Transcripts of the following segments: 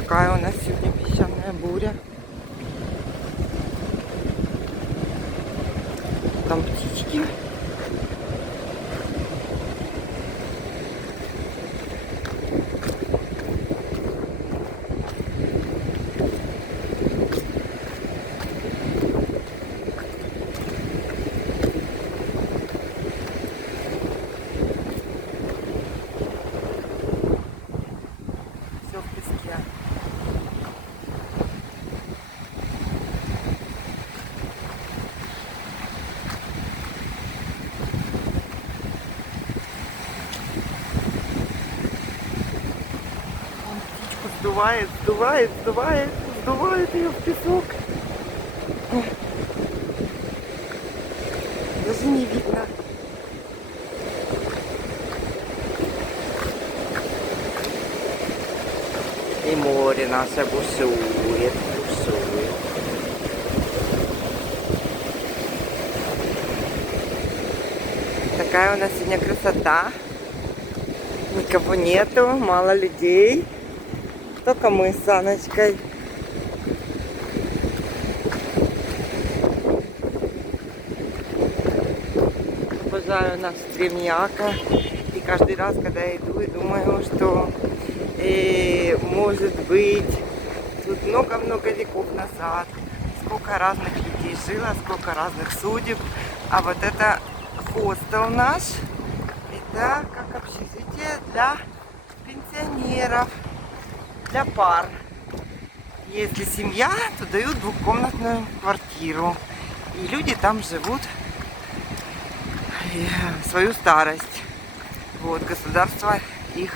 такая у нас сегодня песчаная буря. Там птички. Все в песке. Он птичку сдувает, сдувает ее в песок. Даже не видно. И море наше бушует. Такая у нас сегодня красота. Никого нету, мало людей. Только мы с Аночкой. Обожаю наш Стремняка. И каждый раз, когда я иду и думаю, что может быть тут много-много веков назад сколько разных людей жило, сколько разных судеб. А вот это хостел наш, это как общежитие для пенсионеров, для пар. Если семья, то дают двухкомнатную квартиру. И люди там живут свою старость. Вот, государство их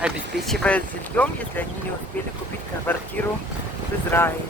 обеспечивает жильем, если они не успели купить квартиру в Израиле.